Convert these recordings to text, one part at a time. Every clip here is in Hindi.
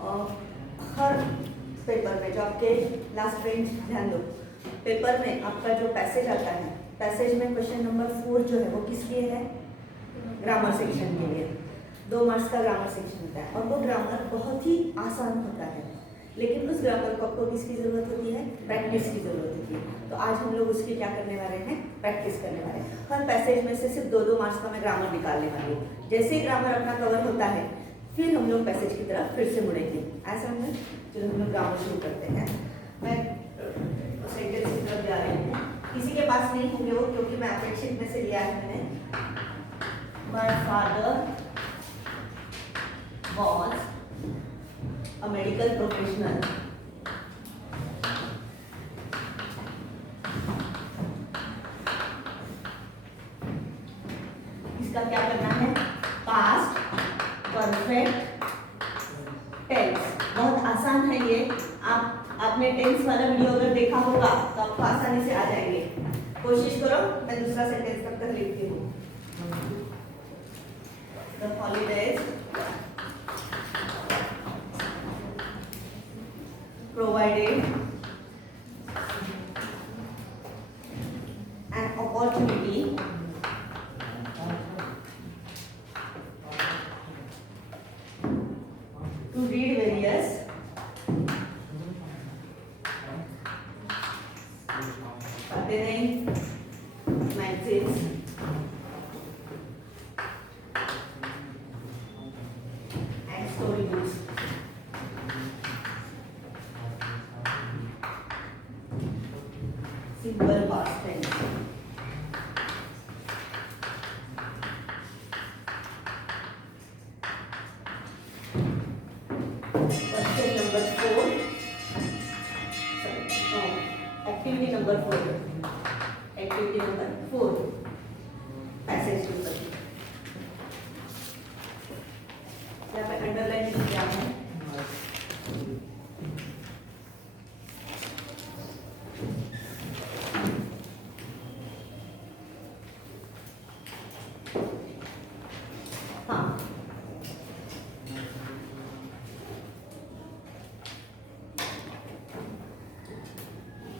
हर पेपर में जो आपके लास्ट बेंच, ध्यान दो, पेपर में आपका जो पैसेज आता है, पैसेज में क्वेश्चन नंबर 4 जो है वो किस लिए है? ग्रामर सेक्शन के लिए। 2 मार्क्स का ग्रामर सेक्शन होता है और वो ग्रामर बहुत ही आसान होता है, लेकिन उस ग्रामर को आपको किसकी ज़रूरत होती है? प्रैक्टिस की ज़रूरत होती है। तो आज हम लोग उसकी क्या करने वाले हैं? प्रैक्टिस करने वाले हैं। हर पैसेज में से सिर्फ 2-2 मार्क्स का मैं ग्रामर निकालने वाली हूँ। जैसे ही ग्रामर अपना कवर होता है फिर हम लोग पैसेज की तरफ फिर से मुड़ेंगे। ऐसा में चलो हम लोग ग्रामर शुरू करते हैं। मैं सेंटेंस की तरफ जा रही हूँ, किसी के पास नहीं होंगे वो, क्योंकि मैं अपेक्षित में से लिया है मैंने। My father was a medical professional. इसका क्या करना है? Past perfect tense. बहुत आसान है ये। आपने टेंस वाला वीडियो अगर देखा होगा तो आपको आसानी से आ जाएंगे। कोशिश करो। मैं दूसरा सेंटेंस तब तक लिखती हूँ। The holidays provided an opportunity to read various magazines and storybooks. Simple past tense. Question number 4. Activity number 4. Activity number 4. Passage number 2. यहाँ पे अंडरलाइन किया है। हाँ,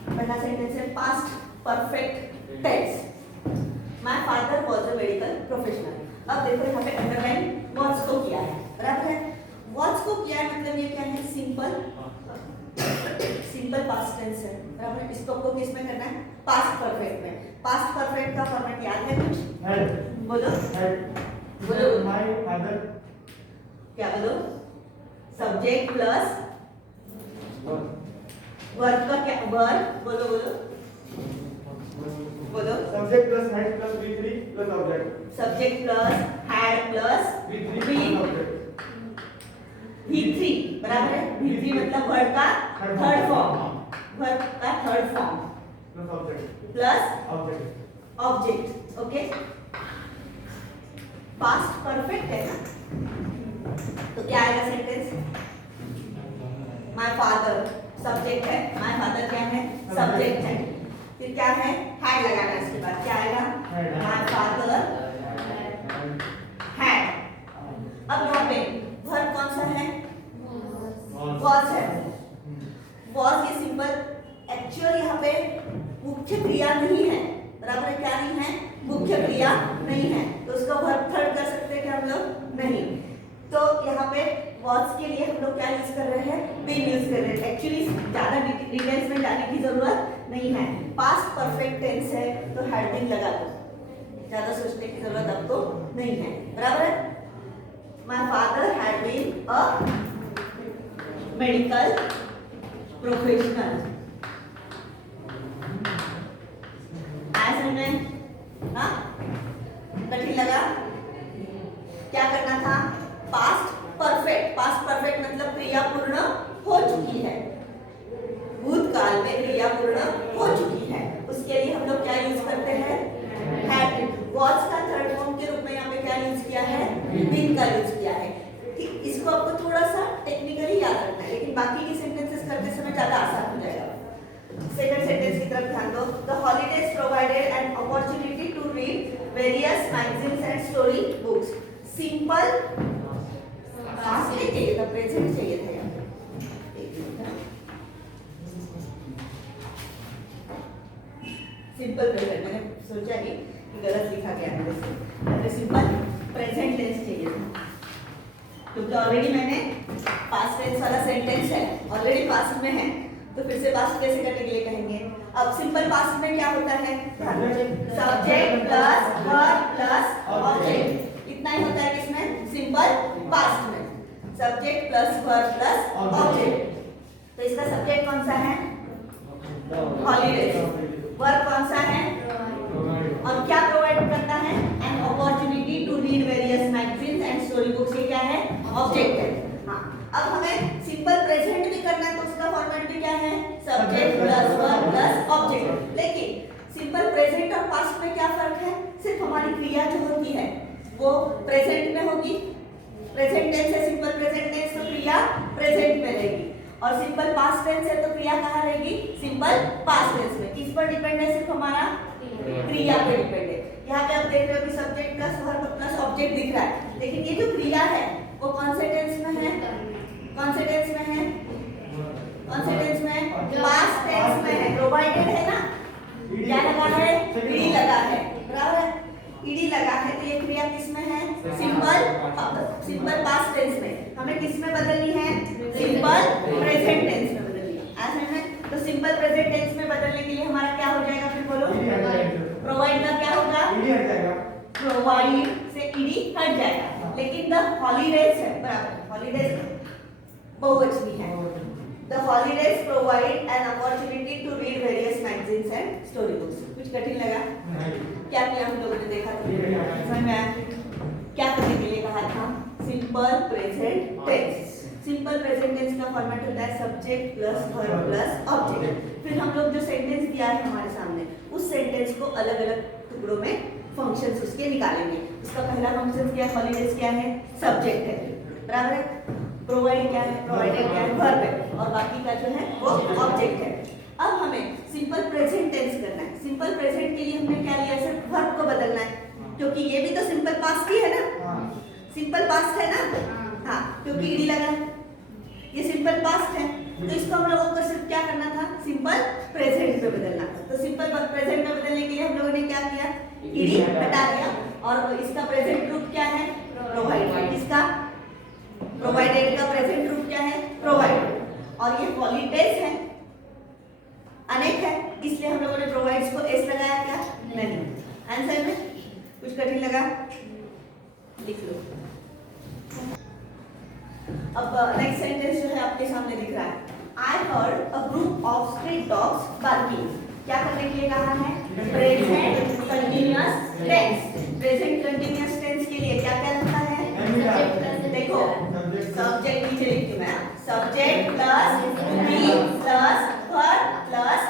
पहला सेंटेंस है past perfect tense. My father was a medical professional. अब देखो यहाँ पे अंडरलाइन वाज को किया है, बराबर है। वाज को किया है मतलब ये क्या है? सिंपल पास्ट टेंस है, बराबर है। इसको आपको किस में करना है? पास्ट परफेक्ट में। पास्ट परफेक्ट का फॉर्मेट याद है कुछ? बोलो बोलो। माय फादर, क्या बोलो? सब्जेक्ट प्लस वर्ब का क्या? वर्ब बोलो बोलो बोलो। Subject plus head plus V3 plus object. Subject plus had plus V3, बराबर है। V3 मतलब वर्ड का थर्ड फॉर्म, वर्ड का third form plus object plus object object. Okay, past perfect है ना, तो क्या आएगा सेंटेंस? माय फादर सब्जेक्ट है, माय फादर क्या है? सब्जेक्ट है। फिर क्या है? हैड लगाना है इसके बाद। क्या आएगा? My father had. अब यहाँ पे वर्ब कौन सा है? वॉज है। वॉज ये सिंपल एक्चुअल यहाँ पे मुख्य क्रिया नहीं है, बराबर है। क्या नहीं है? मुख्य क्रिया नहीं है, तो उसका वर्ब थर्ड कर सकते हैं क्या हम लोग? नहीं। तो यहाँ पे वॉज के लिए हम लोग क्या यूज कर रहे हैं? बीन यूज कर रहे हैं। एक्चुअली ज्यादा डिटेल्स में जाने की जरूरत नहीं है। पास्ट परफेक्ट टेंस है तो हैड बीन लगा दो, ज्यादा सोचने की जरूरत अब तो नहीं है, बराबर है। My father had been a medical professional. हाँ, कठिन लगा? क्या करना था? Past perfect. पास्ट परफेक्ट मतलब क्रिया पूर्ण हो चुकी है, भूतकाल में क्रिया पूर्ण हो चुकी है। उसके लिए हम लोग क्या यूज करते हैं? हैड। वॉज का थर्ड फॉर्म के रूप में यहाँ पे क्या यूज किया है? बीन का यूज किया है। ठीक, इसको आपको थोड़ा सा टेक्निकली याद रखना है, लेकिन बाकी के सेंटेंसेस करते समय ज्यादा आसान हो जाएगा। सेकंड सेंटेंस की तरफ ध्यान दो। The holidays provided an opportunity to read various magazines and story books. Simple past नहीं चाहिए था, प्रेजेंट चाहिए था यहाँ पे। सिंपल प्रेजेंट, मैंने सोचा ही कि गलत लिखा गया मेरे से, मुझे सिंपल प्रेजेंट टेंस चाहिए था, क्योंकि ऑलरेडी मैंने पास्ट टेंस वाला सेंटेंस है, ऑलरेडी पास्ट में है, तो फिर से पास्ट कैसे करने के लिए कहेंगे। अब सिंपल पास्ट में क्या होता है, subject plus verb plus object, इतना ही होता है किसमें, सिंपल पास्ट में, subject plus verb plus object. तो इसका सब्जेक्ट कौन सा है, हॉलीडेज, वर्ब कौन सा है, और क्या प्रोवाइड करता है, an opportunity to read various magazines and story books, ये क्या है, ऑब्जेक्ट है। हाँ, अब हमें सिंपल प्रेजेंट भी करना है, तो उसका फॉर्मेट भी क्या है, subject plus verb plus object. लेकिन सिंपल प्रेजेंट और पास्ट में क्या फर्क है, सिर्फ हमारी क्रिया जो होती है वो प्रेजेंट में होगी, प्रेजेंट टेंस है सिंपल प्रेजेंट टेंस, तो क्रिया प्रेजेंट में रहेगी, और सिंपल पास्ट टेंस है तो क्रिया कहाँ रहेगी, सिंपल पास्ट टेंस में। किस पर डिपेंड है, सिर्फ हमारा क्रिया पे डिपेंड है। यहाँ पे आप देख रहे हो कि subject plus verb plus object दिख रहा है, लेकिन ये जो क्रिया है वो कौन से टेंस में है, कौन से टेंस में है, कौन से टेंस में, पास्ट टेंस में है, प्रोवाइडेड है ना, क्या लगा है, ईडी लगा है, बराबर है, ईडी लगा है, तो ये क्रिया किस में है, सिंपल पास्ट टेंस में। हमें किस में बदलनी है, सिंपल प्रेजेंट टेंस में बदलनी है, ऐसे में। तो सिंपल प्रेजेंट टेंस में बदलने के लिए हमारा क्या हो जाएगा, फिर बोलो, प्रोवाइड का क्या होगा, प्रोवाइड से ईडी हट जाएगा, लेकिन द हॉलीडेज है, बराबर, हॉलीडेज बहुवचनी है, the holidays provide an opportunity to read various magazines and story books. कुछ कठिन लगा, क्या किया हम लोगों ने, देखा तो समझ में आया, क्या करने के लिए कहा था, simple present tense. Simple present tense का फॉर्मेट होता है subject plus verb plus object. फिर हम लोग जो सेंटेंस दिया है हमारे सामने, उस सेंटेंस को अलग अलग टुकड़ों में फंक्शंस उसके निकालेंगे। उसका पहला फंक्शन क्या है, हॉलीडेज क्या है, सब्जेक्ट है, बराबर है, प्रोवाइड क्या है, प्रोवाइडेड क्या है, वर्ब है, और बाकी का जो है वो ऑब्जेक्ट है। अब हमें सिंपल प्रेजेंट टेंस करना है। सिंपल प्रेजेंट के लिए हमने क्या लिया, सिर्फ वर्ब को बदलना है, क्योंकि ये भी तो सिंपल पास्ट ही है ना, सिंपल पास्ट है ना, हाँ, क्योंकि ईडी लगा है, ये सिंपल पास्ट है, तो इसको हम लोगों को सिर्फ क्या करना था, सिंपल प्रेजेंट में बदलना था। तो सिंपल प्रेजेंट में बदलने के लिए हम लोगों ने क्या किया, ईडी हटा दिया, और इसका प्रेजेंट रूप क्या है, प्रोवाइडेड, इसका प्रोवाइडेड का प्रेजेंट रूप क्या है, प्रोवाइडेड, और ये हॉलीडेज है, अनेक है, इसलिए हम लोगों ने प्रोवाइड्स को एस लगाया, क्या नहीं। आंसर में कुछ कठिन लगा, लिख लो। अब नेक्स्ट सेंटेंस जो है आपके सामने दिख रहा है, I heard a group of street dogs barking। क्या करने के लिए कहा है, present continuous tense. Present continuous tense के लिए क्या क्या लगता है, देखो, सब्जेक्ट नीचे लिखती हूँ मैं, subject plus be plus verb plus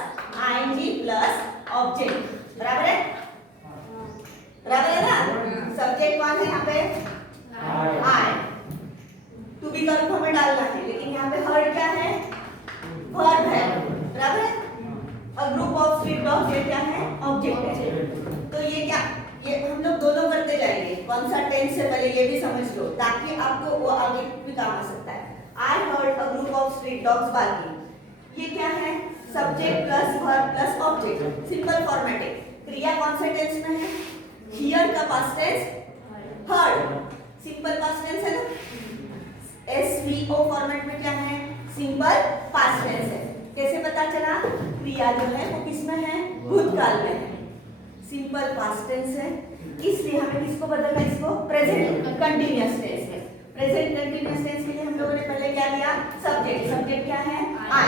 ING plus object, बराबर है, बराबर है ना। सब्जेक्ट कौन है यहाँ पे, आई, टू बी का रूप हमें डालना है, लेकिन यहाँ पे हर्ड क्या है, वर्ब है, बराबर है। और ग्रुप ऑफ स्ट्रीट डॉग्स ये क्या है, ऑब्जेक्ट है। तो ये क्या, ये हम लोग दोनों करते जाएंगे, कौन सा टेंस से पहले ये भी समझ लो, ताकि आपको वो आगे भी काम आ सकता है। I heard a group of street dogs barking, ये क्या है, subject plus verb plus object, simple format है। क्रिया कौन से टेंस में है, हियर का past tense heard, simple past tense है ना, एसवीओ फॉर्मेट में क्या है, सिंपल पास्ट टेंस है। कैसे पता चला, क्रिया जो है वो किसमें है, भूतकाल में है, सिंपल पास्ट टेंस है, इसलिए हमें किसको बदलना है, इसको प्रेजेंट कंटिन्यूअस टेंस में। प्रेजेंट कंटिन्यूअस टेंस के लिए हम लोगों ने पहले क्या लिया, सब्जेक्ट, सब्जेक्ट क्या है, आई।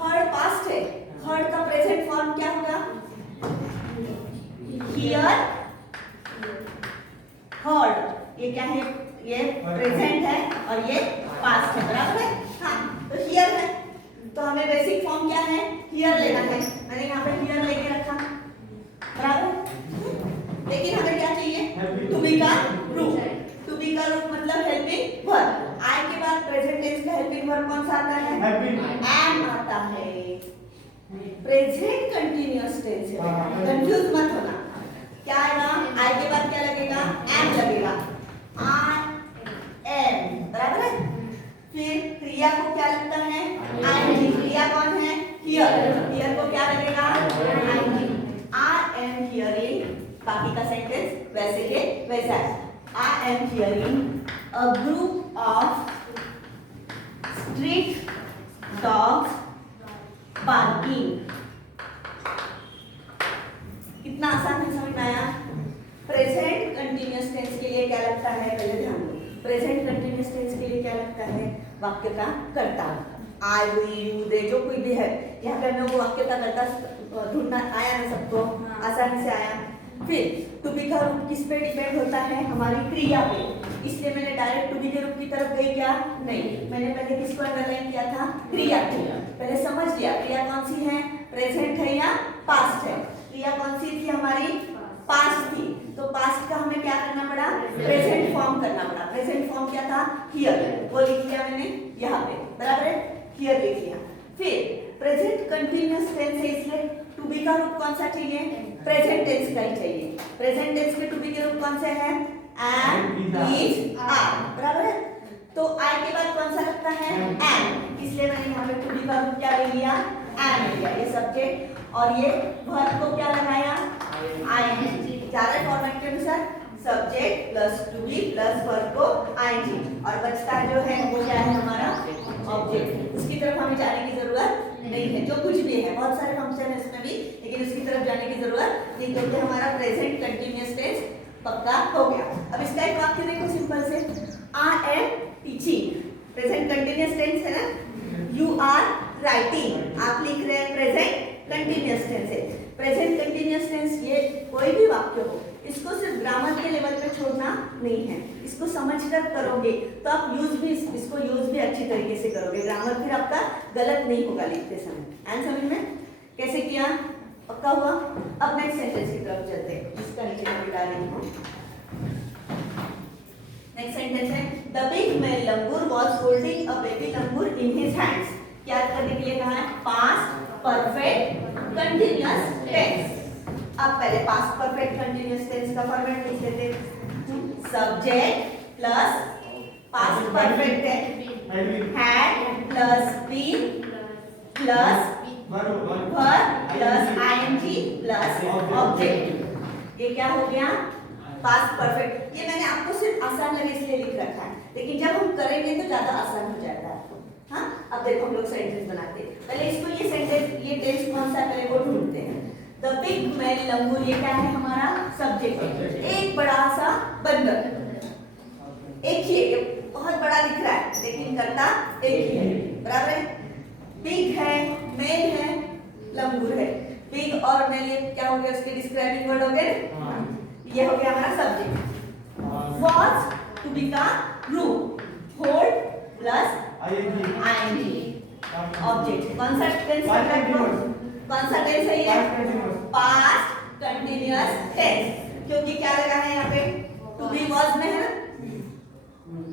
हर्ड पास्ट है, हर्ड का प्रेजेंट फॉर्म क्या होगा, हियर हर्ड, ये क्या है, ये प्रेजेंट है और ये पास्ट है, बराबर है, हाँ। तो हियर है, तो हमें बेसिक फॉर्म क्या है, हियर लेना है, मैंने यहाँ पे हियर लेके रखा, बराबर। लेकिन हमें क्या चाहिए, टू बी का रूप, टू बी का रूप मतलब हेल्पिंग वर्ब। आई के बाद प्रेजेंट टेंस का हेल्पिंग वर्ब कौन सा आता है, एम आता है। प्रेजेंट कंटिन्यूअस टेंस है, कंफ्यूज मत होना, क्या आएगा, आई के बाद क्या लगेगा, एम लगेगा, आई एम, बराबर है। फिर क्रिया को क्या लगता है, आईएनजी, क्रिया कौन है, हियर, हियर को क्या लगेगा, आईएनजी, वैसा है। I am hearing a group of street dogs barking. कितना आसान है, समझ में आया? प्रेजेंट कंटिन्यूअस टेंस के लिए क्या लगता है, पहले ध्यान दो। प्रेजेंट कंटिन्यूअस टेंस के लिए क्या लगता है, वाक्य का कर्ता। आई, वी, यू, दे, जो कोई भी है, यहाँ पे हमें वो वाक्य का कर्ता ढूंढना आया ना सबको, आसानी से आया। फिर टू बी का रूप किस पे डिपेंड होता है, हमारी क्रिया पे, इसलिए मैंने डायरेक्ट टू बी के रूप की तरफ गई क्या, नहीं, मैंने पहले किसको अंडरलाइन किया था, क्रिया को। पहले समझ लिया क्रिया कौन सी है, प्रेजेंट है या पास्ट है। क्रिया कौन सी थी हमारी, पास्ट थी, तो पास्ट का हमें क्या करना पड़ा, प्रेजेंट फॉर्म करना पड़ा। प्रेजेंट फॉर्म क्या था, हियर, वो लिख लिया मैंने यहाँ पे, बराबर है, हियर लिख लिया। फिर प्रेजेंट कंटिन्यूअस टेंस है, इसलिए टू बी का रूप कौन सा चाहिए, प्रेजेंट टेंस का ही चाहिए। प्रेजेंट टेंस के टू बी के रूप कौन से हैं, एम, इज, आर, बराबर है। तो आई के बाद कौन सा लगता है, एम, इसलिए मैंने यहाँ पे टू बी का रूप क्या ले लिया, एम ले लिया, ये सब्जेक्ट, और ये वर्ब को क्या लगाया, आईएनजी। चारों फॉर्मेट के अनुसार subject plus to be plus verb को आईएनजी, और बचता जो है वो क्या है हमारा ऑब्जेक्ट। उसकी तरफ हमें जाने की जरूरत नहीं है, जो कुछ भी है, बहुत सारे फंक्शन है इसमें भी, लेकिन उसकी तरफ जाने की जरूरत नहीं, क्योंकि हमारा प्रेजेंट कंटिन्यूअस टेंस पक्का हो गया। अब इसका एक वाक्य देखो सिंपल से, I am teaching, present continuous tense है ना, यू आर राइटिंग, आप लिख रहे हैं, प्रेजेंट कंटिन्यूअस टेंस है। प्रेजेंट कंटिन्यूअस टेंस ये कोई भी वाक्य हो, इसको सिर्फ ग्रामर के लेवल पे छोड़ना नहीं है, इसको समझकर करोगे तो आप इसको यूज भी अच्छी तरीके से करोगे, ग्रामर फिर आपका गलत नहीं होगा लिखते समय। एंड समझ में कैसे किया, पक्का हुआ? अब नेक्स्ट सेंटेंस की तरफ चलते हैं, जिसका नीचे मैं बता रही हूँ। नेक्स्ट सेंटेंस है, the big male langur was holding a baby langur in his hands. क्या करने के लिए कहा है, पास्ट परफेक्ट कंटिन्यूअस टेंस। अब पहले पास्ट परफेक्ट कंटिन्यूअस टेंस का फॉर्मेट लिख लेते हैं, सब्जेक्ट प्लस पास्ट परफेक्ट है, had plus been plus verb plus ING plus object. ये क्या हो गया, पास्ट परफेक्ट। ये मैंने आपको सिर्फ आसान लगे इसलिए लिख रखा है, लेकिन जब हम करेंगे तो ज्यादा आसान हो जाएगा आपको। हाँ, अब देखो हम लोग सेंटेंस बनाते हैं। पहले इसको ये सेंटेंस, ये टेंस कौन सा पहले वो ढूंढते हैं। द बिग मेल लंगूर, ये क्या है हमारा सब्जेक्ट है, एक बड़ा सा बंदर, एक ही है, बहुत बड़ा दिख रहा है लेकिन करता एक ही है, बराबर है। बिग है, मेल है, लंगूर है। बिग और मेल ये क्या हो गया, उसके डिस्क्राइबिंग वर्ड हो गए, ये हो गया हमारा सब्जेक्ट। वॉज टू बी का रूप, होल्ड प्लस आईएनजी ऑब्जेक्ट। कौन सा टेंस है, कौन सा टेंस है ये, पास्ट कंटिन्यूअस टेंस, क्योंकि क्या लगा है यहाँ पे, टू बी वॉज में है ना।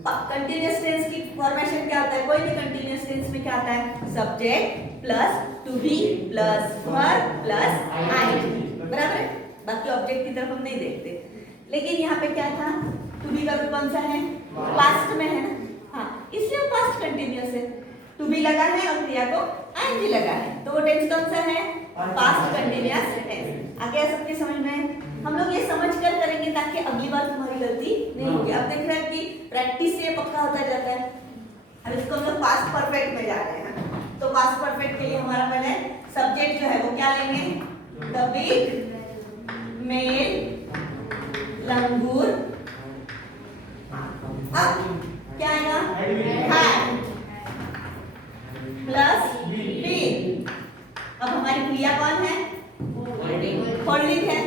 कंटिन्यूअस टेंस की फॉर्मेशन क्या होता है, कोई भी कंटिन्यूअस टेंस में क्या आता है, subject plus to be plus verb plus ING, बराबर है। बाकी ऑब्जेक्ट की तरफ हम नहीं देखते, लेकिन यहाँ पे क्या था, टू बी का रूप कौन सा है, पास्ट में है ना, हाँ, इसलिए वो पास्ट कंटिन्यूअस है। टू बी लगा है और क्रिया को आईएनजी लगा है, तो वो टेंस कौन सा है, पास्ट कंटिन्यूअस टेंस। आगे सबके समझ में, हम लोग ये समझ कर करेंगे ताकि अगली बार तुम्हारी गलती नहीं होगी। अब देख रहे हैं कि प्रैक्टिस से पक्का होता जाता है। अब इसको हम लोग पास्ट परफेक्ट में जा रहे हैं, तो पास्ट परफेक्ट के लिए हमारा पहले सब्जेक्ट जो है वो क्या लेंगे, द बिग मेल लंगूर, अब क्या आएगा, हैड प्लस बीन। अब हमारी क्रिया कौन है, होल्डिंग है,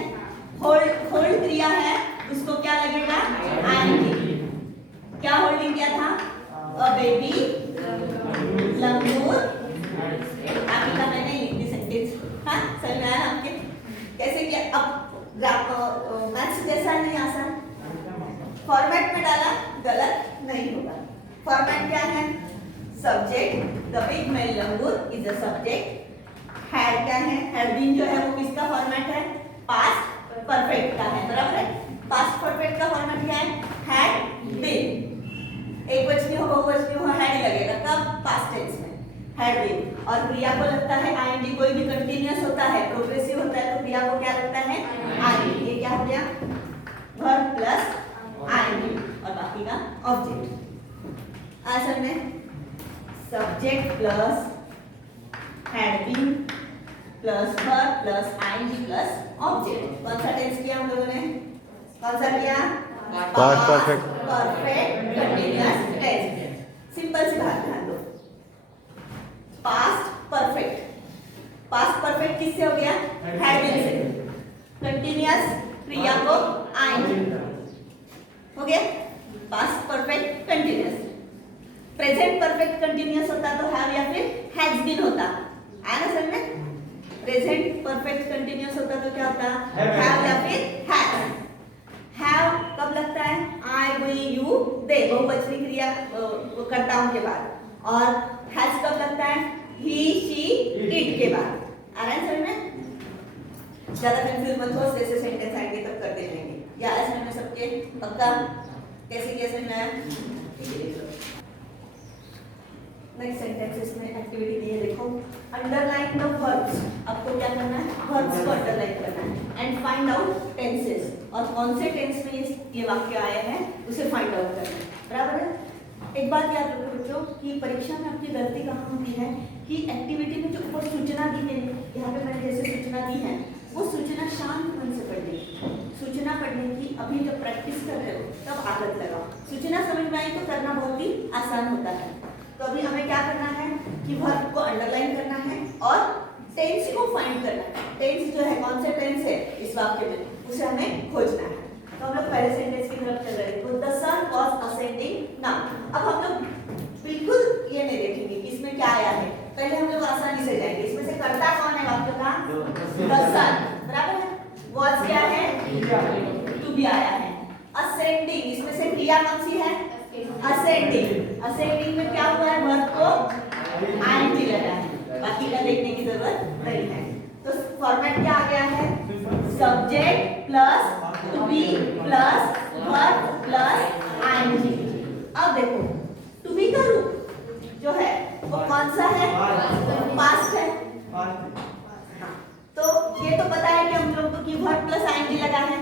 होल्ड क्रिया है, उसको क्या लगेगा, आईएनजी। क्या होल्डिंग किया था, अ बेबी लंगूर, अभी का मैंने लिख दी सेंटेंस। हाँ, समझ में आया आपके कैसे किया। अब मैथ्स जैसा नहीं आसान, फॉर्मेट में डाला गलत नहीं होगा। फॉर्मेट क्या है, subject, the big male langur is a subject. Had क्या है, हैड बीन जो है वो किसका फॉर्मेट है, पास्ट परफेक्ट का है, बराबर है। पास्ट परफेक्ट का फॉर्मेट क्या है, हैड बीन। एक वचनी हो बहुवचनी हो हैड लगेगा, कब, पास्ट टेंस में, हैड बीन। और क्रिया को लगता है आईएनजी, कोई भी कंटीन्यूअस होता है, प्रोग्रेसिव होता है, तो क्रिया को क्या लगता है, आईएनजी। ये क्या हो गया, वर्ब प्लस अपना ऑब्जेक्ट। आंसर में subject plus had been plus verb plus ING plus object. कौन सा टेंस किया हम लोगों ने? कौन सा किया? Past perfect. Perfect continuous tense. Simple सी बात ध्यान दो, पास्ट परफेक्ट, पास्ट परफेक्ट किससे हो गया? हैड बीन से। कंटीन्यूअस क्रिया को आईएनजी हो गया, past perfect continuous. Present perfect continuous होता तो हैव या फिर हैज बीन होता, आया ना समझ में? प्रेजेंट परफेक्ट कंटीन्यूअस होता तो क्या होता? हैव या फिर हैज। हैव कब लगता है? आई, वी, यू, दे, बहुवचनी क्रिया कर्ताओं के बाद। और हैज कब लगता है? ही, शी, इट के बाद। आ रहा है समझ में? ज्यादा कंफ्यूज मत हो, जैसे सेंटेंस आएंगे तब कर दे लेंगे। या ऐसे में सबके पक्का कैसे कैसे में आया? नेक्स्ट सेंटेंसेस में एक्टिविटी दी है, देखो अंडरलाइन द वर्ब्स। आपको क्या करना है? वर्ब्स को अंडरलाइन करना है एंड फाइंड आउट टेंसेस। और कौन से टेंस में ये वाक्य आए हैं उसे फाइंड आउट करना है, बराबर है? एक बात याद रखो बच्चों कि परीक्षा में आपकी गलती कहाँ होती है कि एक्टिविटी में जो ऊपर सूचना दी है, यहाँ पे मैंने जैसे सूचना दी है, वो सूचना शांत मन से पढ़ने की, सूचना पढ़ने की अभी जब प्रैक्टिस कर रहे हो तब आदत लगाओ। सूचना समझ में आई तो करना बहुत ही आसान होता है। तो अभी हमें क्या करना है कि वर्ब को अंडरलाइन करना है और टेंस को फाइंड करना है। टेंस जो है, कौन से टेंस है इस वाक्य में, उसे हमें खोजना है। तो हम लोग पहले सेंटेंस की तरफ चल रहे हैं। तो the sun was ascending now. अब हम लोग बिल्कुल ये नहीं देखेंगे कि इसमें क्या आया है, पहले हम लोग आसानी से जाएंगे। इसमें से कर्ता कौन है वाक्य का? द सन, बराबर है? वाज क्या है? टू बी आया है। असेंडिंग, इसमें से क्रिया कौन सी है? असेंडिंग। असेंडिंग में क्या हुआ है? वर्ब को आईएनजी लगा है, बाकी का देखने की जरूरत नहीं है। तो फॉर्मेट क्या आ गया है? Subject plus to be plus verb plus ING. अब देखो टू बी का रूप जो है वो कौन सा है? पास्ट है। तो ये तो पता है कि हम लोग को कि वर्ब प्लस आईएनजी लगा है।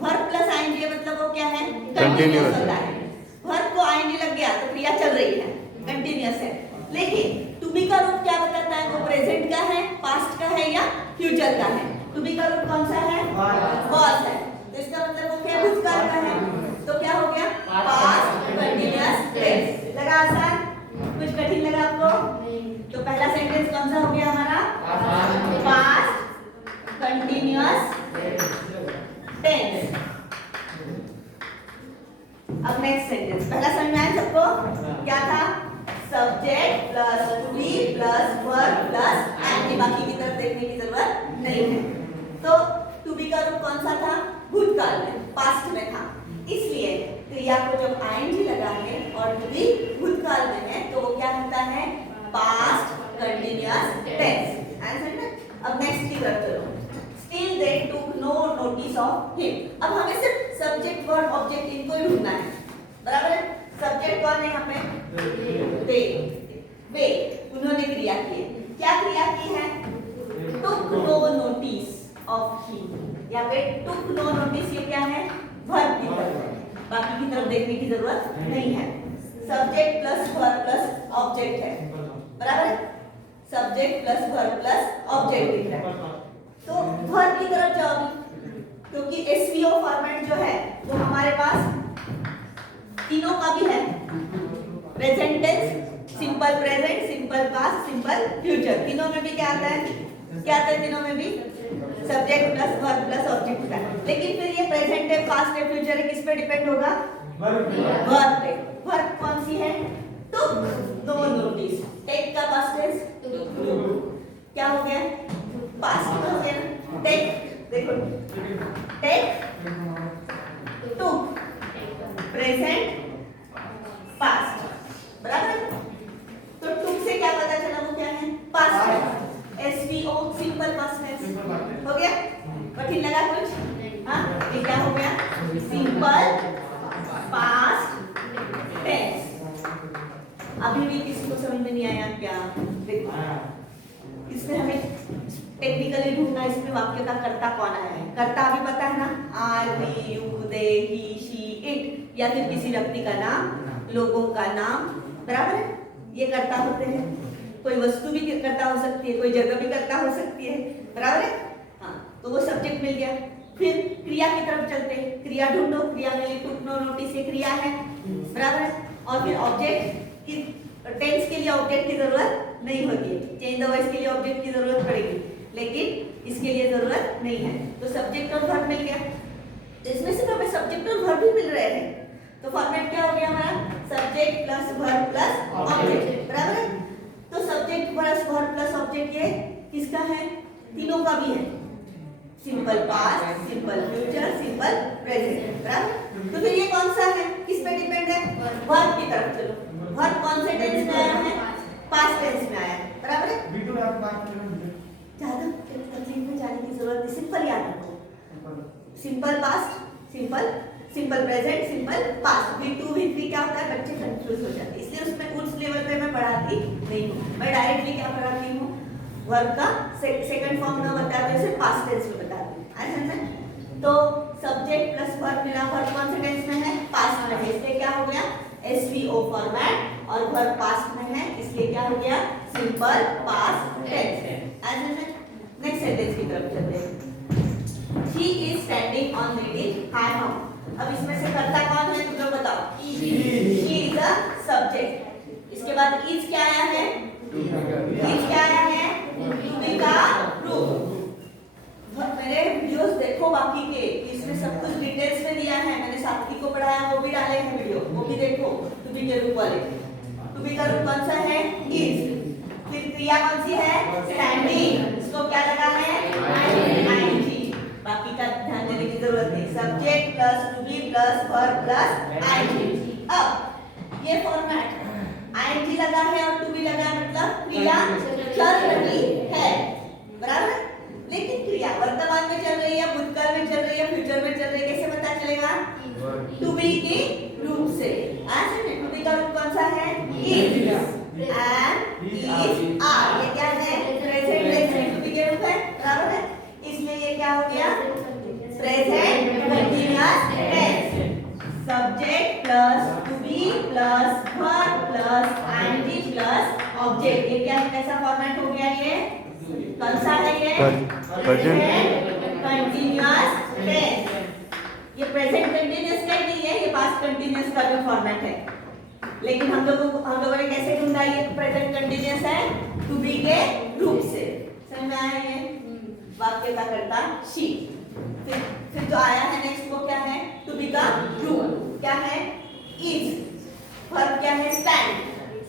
वर्ब प्लस आईएनजी मतलब वो क्या है? कंटीन्यूअस होता है। वर्ब को आईएनजी लग गया तो क्रिया चल रही है, कंटीन्यूअस है। लेकिन टू बी का रूप क्या बताता है? वो प्रेजेंट का है, पास्ट का है या फ्यूचर का है? टू बी का रूप कौन सा है? वाज है। तो इसका मतलब वो क्या? भूतकाल का है। तो क्या हो गया? Past continuous tense. लगा आसान? कुछ कठिन लगा आपको? तो पहला सेंटेंस कौन सा हो गया हमारा? Past continuous tense. अब नेक्स्ट सेंटेंस, पहला समझ में आया सबको? क्या था? Subject plus to be plus verb plus and, बाकी की तरफ देखने की जरूरत नहीं है। तो टू बी का रूप कौन सा था? भूतकाल में, पास्ट में था। इसलिए क्रिया को जब आईएनजी लगा है और टू बी भूतकाल में है तो वो क्या होता है? Past continuous tense. आंसर ना? अब नेक्स्ट की तरफ चलो। Still they took no notice of him. अब हमें सिर्फ सब्जेक्ट वर्ब ऑब्जेक्ट इनको ही ढूंढना है, बराबर है? सब्जेक्ट कौन है यहाँ पे? they, वे, उन्होंने क्रिया की है। क्या क्रिया की है? took no notice of him। यहाँ पे took no notice ये क्या है? वर्ब की तरफ है, बाकी की तरफ देखने की जरूरत नहीं है। Subject plus verb plus object है, बराबर है? Subject plus verb plus object दिख रहा है। तो वर्ब की तरफ जाओ, क्योंकि एसवीओ फॉर्मेट जो है वो हमारे पास तीनों का भी है। Present tense, simple present, simple past, simple future, तीनों में भी क्या आता है? क्या आता है तीनों में भी? Subject plus verb plus object का। लेकिन फिर ये प्रेजेंट है, पास्ट है, फ्यूचर है, किस पे डिपेंड होगा? वर्ब पे। वर्ब कौन सी है? Took no notice. टेक का पास्ट टेंस क्या हो गया? पास्ट हो गया। टेक, देखो टेक, टुक, प्रेजेंट, पास्ट, बराबर? तो टुक से क्या पता चला वो क्या है? पास्ट है। एसवीओ सिंपल पास्ट टेंस हो गया। कठिन लगा कुछ? हाँ, ये क्या हो गया? Simple past tense. अभी भी किसी को समझ में नहीं आया क्या? देखो इसमें हमें टेक्निकली ढूंढना, इसमें वाक्य का कर्ता कौन आया है। कर्ता अभी पता है ना? I, we, you, they, he, she, it. या फिर किसी व्यक्ति का नाम, लोगों का नाम, बराबर है। ये कर्ता होते हैं। कोई वस्तु भी कर्ता हो सकती है, कोई जगह भी कर्ता हो सकती है, बराबर है। हाँ, तो वो सब्जेक्ट मिल गया। फिर क्रिया की तरफ चलते हैं। क्रिया ढूंढो। क्रिया में टुक नो नोटिस ये क्रिया है, बराबर है। और फिर ऑब्जेक्ट की टेंस के लिए ऑब्जेक्ट की जरूरत नहीं होगी। चेंज द वॉइस के लिए ऑब्जेक्ट की जरूरत पड़ेगी, लेकिन इसके लिए जरूरत नहीं है। तो सब्जेक्ट और वर्ब मिल गया। इसमें सिर्फ हमें सब्जेक्ट और वर्ब ही मिल रहे हैं। तो फॉर्मेट क्या हो गया हमारा? Subject plus verb plus object, बराबर है। तो subject plus verb plus object ये किसका है? तीनों का भी है। Simple past, simple future, simple present, बराबर। तो फिर ये कौन सा है? किस पे डिपेंड है? वर्ब की तरफ चलो। वर्ब कौन से टेंस में आया है? पास्ट टेंस में आया है, बराबर है। V2 में आप बात करें। ज्यादा तकलीफ में जाने की जरूरत नहीं, सिंपल याद रखो। Simple past, simple present, simple past. V2 V3 क्या होता है? बच्चे कंफ्यूज हो जाते हैं, इसलिए उसमें उस लेवल पे मैं पढ़ाती नहीं हूँ। मैं डायरेक्टली क्या पढ़ाती हूँ? वर्ब का सेकंड फॉर्म ना बताते हुए पास्ट टेंस में बताती हूँ। ऐसा है। तो सब्जेक्ट प्लस वर्ब मिला। वर्ब कौन से टेंस में है? पास्ट में है, इसलिए क्या हो गया? SVO format. और वर्ब पास्ट में है, इसलिए क्या हो गया? Simple past tense. ऐसा है। नेक्स्ट सेंटेंस की तरफ चलते हैं। She is standing on reading high home। अब इसमें से कर्ता कौन है? तुम लोग बताओ। She is a subject। इसके बाद is क्या आया है? is क्या आया है? to be का रूप। मेरे वीडियोस देखो बाकी के, इसमें सब कुछ डिटेल्स में दिया है। मैंने साथी को पढ़ाया, वो भी डाले हैं वीडियो, वो भी देखो। to be के रूप वाले। to be का रूप कौन सा है? is। फिर क्रिया कौन सी है? स्टैंडिंग। इसको क्या लगा है? ing। बाकी का ध्यान देने की जरूरत नहीं। Subject plus to be plus verb plus ing। अब ये फॉर्मेट ing लगा है और टू बी लगा है, मतलब क्रिया चल रही है, बराबर। लेकिन क्रिया वर्तमान में चल रही है, भूतकाल में चल रही है, फ्यूचर में चल रही है, कैसे पता चलेगा? टू बी के रूप से। टू बी का रूप कौन सा है? Is and is are. ये क्या है? प्रेजेंट टेंस टू बी के रूप है, बराबर है। इसलिए ये क्या हो गया? Present continuous tense. Subject plus to be plus verb plus ing plus object. ये क्या कैसा फॉर्मेट हो गया? ये कौन सा है? ये प्रेजेंट कंटीन्यूअस टेंस। ये प्रेजेंट कंटीन्यूअस का ही नहीं है, ये पास्ट कंटीन्यूअस का भी फॉर्मेट है। लेकिन हम लोगों ने कैसे ढूंढा ये प्रेजेंट कंटीन्यूअस है? टू बी के रूप से। समझ में आया? ये वाक्य का कर्ता शी। फिर जो आया है नेक्स्ट वो क्या है? टू बी का रूप क्या है? इज। वर्ब क्या है? स्टैंड।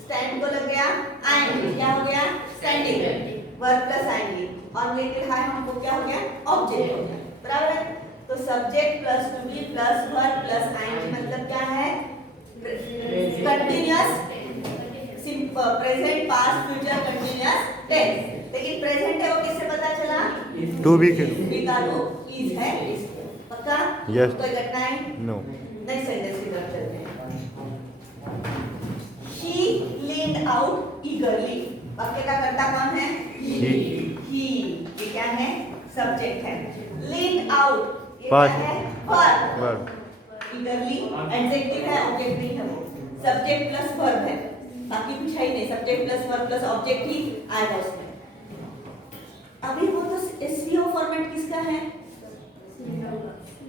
स्टैंड को लग गया ing, क्या हो गया? Standing. Verb plus ing। On related high हमको क्या हो गया? ऑब्जेक्ट हो गया, बराबर है। तो subject plus to be plus verb plus ing मतलब क्या है? Continuous present past future continuous tense. लेकिन प्रेजेंट है वो किससे पता चला? टू बी के टू बी का रूप इज है, पक्का? Yes. कोई घटनाएं? नो। नेक्स्ट सेंटेंस की तरफ चलते हैं। She leaned out eagerly। वाक्य का कर्ता कौन है? He। He। ये क्या है? सब्जेक्ट है। Leaned out ये क्या Past। है? वर्ब। वर्ब। eagerly एडजेक्टिव है, ऑब्जेक्ट नहीं है वो। सब्जेक्ट प्लस वर्ब है, बाकी कुछ है ही नहीं। Subject plus verb plus object ही आएगा उसमें। अभी वो तो एसवीओ फॉर्मेट किसका है?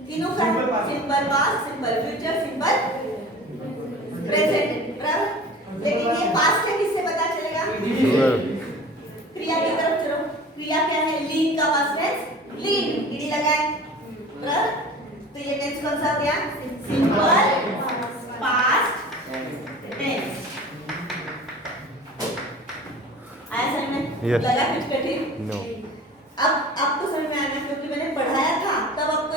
तीनों का। Simple past, simple future, simple present, बराबर। लेकिन ये पास्ट है, किससे पता चलेगा? क्रिया की तरफ चलो। क्रिया क्या है? लीन का पास्ट टेंस लीन, ईडी लगाए, बराबर। तो ये टेंस कौन सा हो गया? Simple past tense. आया समझ में? Yes. लगा कुछ कठिन? नो। अब आपको समझ में आना, क्योंकि मैंने पढ़ाया था तब आपको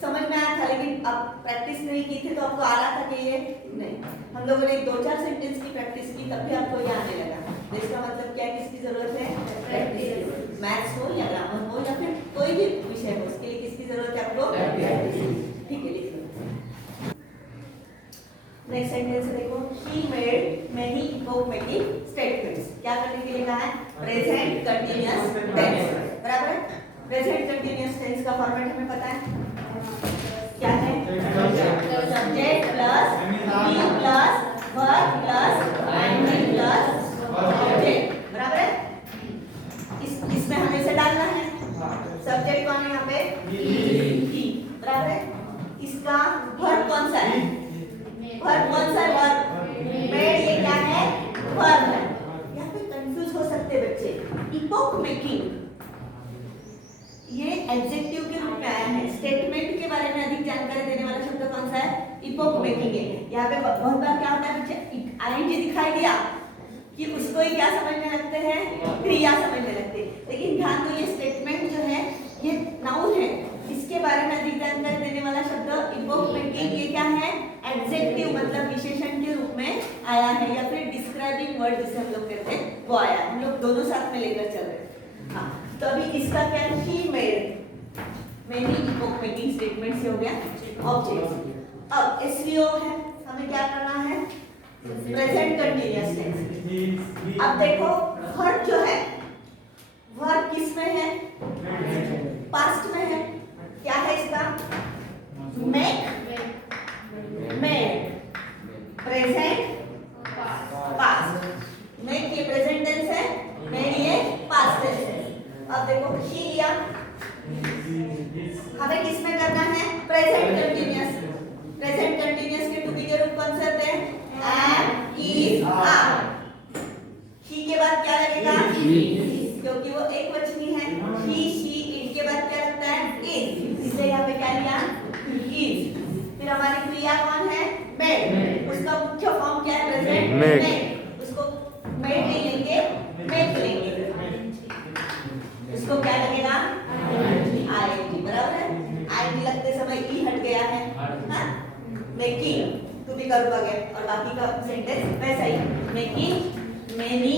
समझ में आया था, लेकिन अब प्रैक्टिस नहीं की थी तो आपको आ रहा था कि ये नहीं। हम लोगों ने 2-4 सेंटेंस की प्रैक्टिस की, तब भी आपको ये आने लगा। तो इसका मतलब क्या है? किसकी जरूरत है? प्रैक्टिस। मैथ्स हो या ग्रामर हो या फिर कोई भी विषय हो, उसके लिए किसकी जरूरत है आपको? ठीक है, लिख लो। नेक्स्ट सेंटेंस देखो। He made many epoch-making statements। क्या करने के लिए कहा है? प्रेजेंट कंटीन्यूअस टेंस, बराबर है। प्रेजेंट कंटीन्यूअस टेंस का फॉर्मेट हमें पता है क्या है? Subject plus verb plus ING plus object, बराबर है। इसमें हमें इसे डालना है। सब्जेक्ट कौन है यहाँ पे? ही, बराबर है। इसका वर्ब कौन सा है? वर्ब कौन सा है? वर्ब मेड, ये क्या है? वर्ब है। यहाँ पे कंफ्यूज हो सकते बच्चे। इपोक मेकिंग ये एडजेक्टिव के रूप में आया है। स्टेटमेंट के बारे में अधिक जानकारी देने वाला शब्द कौन सा है? इपोक मेकिंग है। यहाँ पे बहुत बार क्या होता है बच्चे, आईएनजी दिखाई दिया कि उसको ही क्या समझने लगते हैं? क्रिया समझने लगते हैं। लेकिन ध्यान दो, ये स्टेटमेंट जो है ये नाउन है। इसके बारे में अधिक जानकारी देने वाला शब्द इपोक मेकिंग, ये क्या है? एडजेक्टिव मतलब विशेषण के रूप में आया है, या फिर डिस्क्राइबिंग वर्ड जिसे हम लोग कहते हैं वो आया है। हम लोग दोनों साथ में लेकर चल रहे हैं। हाँ, तो अभी इसका क्या है? He made, many epoch making statement से हो गया ऑब्जेक्ट। अब एसवीओ है, हमें क्या करना है? Present continuous tense. अब देखो वर्ब जो है, वर्ब किस में है? पास्ट में है। क्या है इसका? Make, made, present, past. Make ये प्रेजेंट टेंस है, मेड ये पास्ट टेंस है। अब देखो ही लिया, हमें किस में करना है? Present continuous. प्रेजेंट कंटीन्यूअस के टू बी के रूप कौन से होते हैं? M, is, are. ही के बाद क्या लगेगा? क्योंकि वो एक वचनी है। ही, शी, इट के बाद क्या लगता है? इज, इसलिए यहाँ पे क्या लिया? इज। फिर हमारी क्रिया कौन है? मेड। उसका मुख्य फॉर्म क्या है? Present made. उसको मेड नहीं लेंगे, मेक लेंगे। उसको क्या लगेगा? आईएनजी, बराबर है। आईएनजी लगते समय ई हट गया है, हाँ? मेकिंग टू बी का रूप आ गया, और बाकी का सेंटेंस वैसा ही। Making many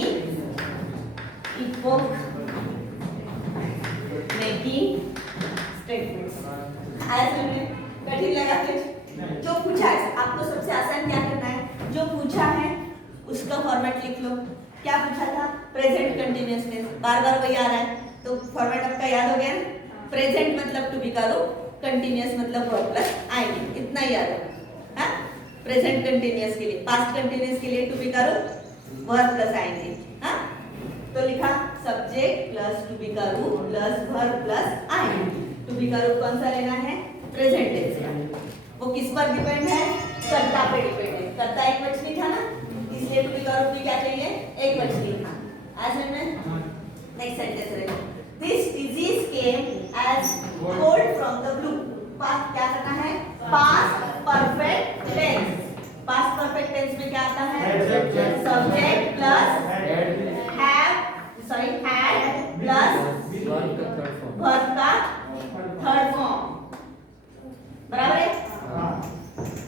epoch making statements. ऐसे में कठिन लगा कुछ? जो पूछा है आपको सबसे आसान क्या करना है? जो पूछा है उसका फॉर्मेट लिख लो। क्या पूछा था? Present continuous tense. बार बार वही आ रहा है तो फॉर्मेट आपका याद हो गया। प्रेजेंट मतलब टू बी का रूप, कंटीन्यूअस मतलब वर्ब प्लस आईएनजी, इतना ही याद है। हाँ, प्रेजेंट कंटीन्यूअस के लिए, पास्ट कंटीन्यूअस के लिए टू बी का रूप वर्ब प्लस आईएनजी। हाँ, तो लिखा सब्जेक्ट प्लस टू बी का रूप plus verb plus ING. To be का रूप कौन सा लेना है? प्रेजेंट टेंस का। वो किस पर डिपेंड है? कर्ता पे डिपेंड है। कर्ता एक वचनी था ना, इसलिए टू बी का रूप भी क्या चाहिए? एक वचनी था। आज में नेक्स्ट सेंटेंस रहेगा, this disease came as cold from the blue. Past क्या करना है? Past perfect tense. Past perfect tense में क्या आता है? Subject plus have, sorry had plus verb का थर्ड फॉर्म, बराबर है?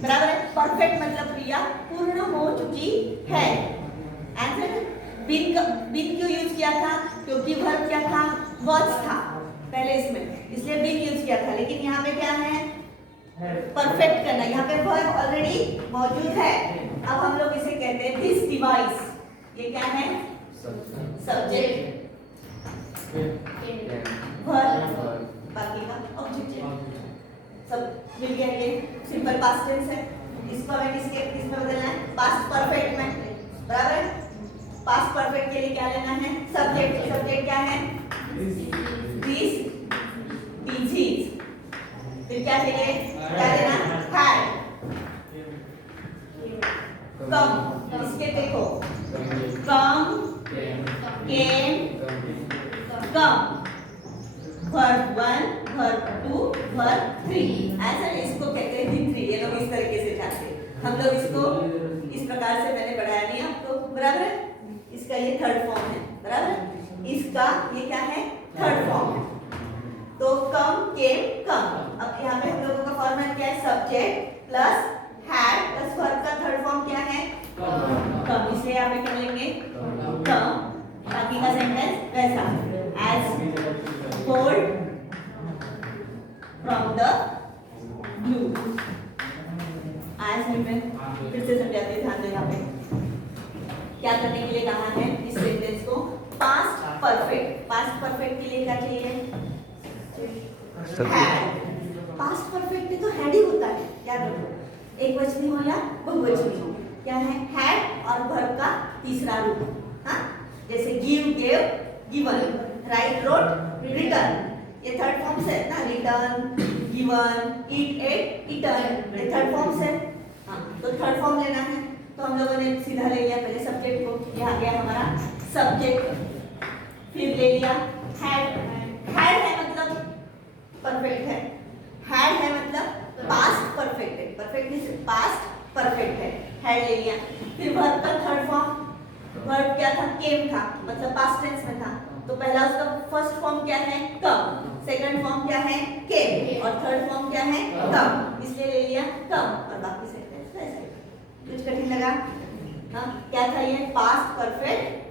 बराबर है। परफेक्ट मतलब क्रिया पूर्ण हो चुकी है। आंसर बिन क्यों यूज किया था? क्योंकि वर्ब क्या था? वॉच था पहले इसमें, इसलिए बिन यूज किया था। लेकिन यहाँ पे क्या है? परफेक्ट करना। यहाँ पे वर्ब ऑलरेडी मौजूद है। अब हम लोग इसे कहते हैं दिस डिवाइस। ये क्या है? सब्जेक्ट, वर्ब, बाकी का ऑब्जेक्ट सब मिल गया। ये सिंपल पास्ट टेंस है। इसको हमें किसमें बदलना है? पास्ट परफेक्ट में, बराबर है? पास्ट परफेक्ट के लिए क्या लेना है? सब्जेक्ट। सब्जेक्ट क्या है? This disease. फिर क्या चाहिए? क्या लेना? हैड। कम, इसके देखो कम, केम, कम, वर्ब 1, वर्ब 2, वर्ब 3। ऐसा इसको कहते हैं D3। ये लोग इस तरीके से जाते हैं, हम लोग इसको इस प्रकार से मैंने बढ़ाया नहीं आपको, बराबर है? इसका ये थर्ड फॉर्म है, बराबर? इसका ये क्या है? थर्ड फॉर्म है। तो कम, केम, कम। अब यहाँ पे हम लोगों का फॉर्मेट क्या है? Subject plus had plus verb का थर्ड फॉर्म क्या है? कम। इसलिए यहाँ पे क्या लेंगे? कम। बाकी का सेंटेंस वैसा, as cold from the blue. आज मैं फिर से समझाती हूँ, ध्यान दो। यहाँ पे क्या करने के लिए कहा है इस सेंटेंस को? Past perfect. पास्ट परफेक्ट के लिए क्या चाहिए? पास्ट परफेक्ट में तो हैड ही होता है, याद रखो। एक वचनी हो या बहुवचनी हो, क्या है हैड और वर्ब का तीसरा रूप। हाँ, जैसे give, gave, given, write, wrote, written, ये थर्ड फॉर्म्स है ना, written, given, eat, ate, eaten, ये थर्ड फॉर्म्स है। हाँ, तो थर्ड फॉर्म लेना है तो हम लोगों ने सीधा ले लिया पहले सब्जेक्ट को, ये आ गया हमारा सब्जेक्ट। फिर ले लिया हैड, हैड है मतलब परफेक्ट है, हैड है मतलब पास्ट परफेक्ट है, परफेक्ट मींस पास्ट परफेक्ट है, हैड ले लिया। फिर वर्ब का थर्ड फॉर्म, वर्ब क्या था, केम था, मतलब पास्ट टेंस में था, तो पहला उसका फर्स्ट फॉर्म क्या है, कम, सेकंड फॉर्म क्या है, केम, और थर्ड फॉर्म क्या है, कम, इसलिए ले लिया कम, और बाकी सेंटेंस वैसे। कुछ कठिन लगा? हाँ, क्या था ये, पास्ट परफेक्ट